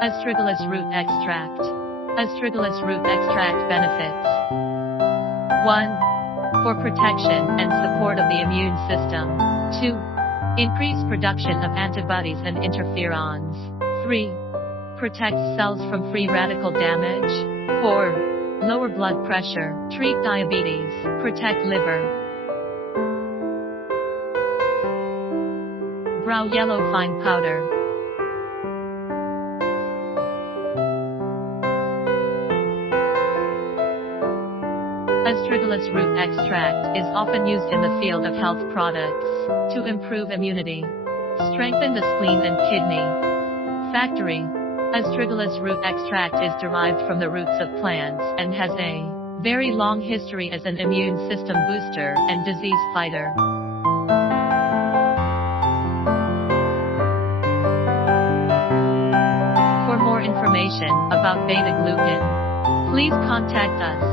Astragalus Root Extract. Astragalus Root Extract benefits. 1. For protection and support of the immune system. 2. Increase production of antibodies and interferons. 3. Protects cells from free radical damage. 4. Lower blood pressure, treat diabetes, protect liver. Brow yellow fine powder. Astragalus root extract is often used in the field of health products to improve immunity, strengthen the spleen and kidney. Factory. Astragalus root extract is derived from the roots of plants and has a very long history as an immune system booster and disease fighter. For more information about beta-glucan, please contact us.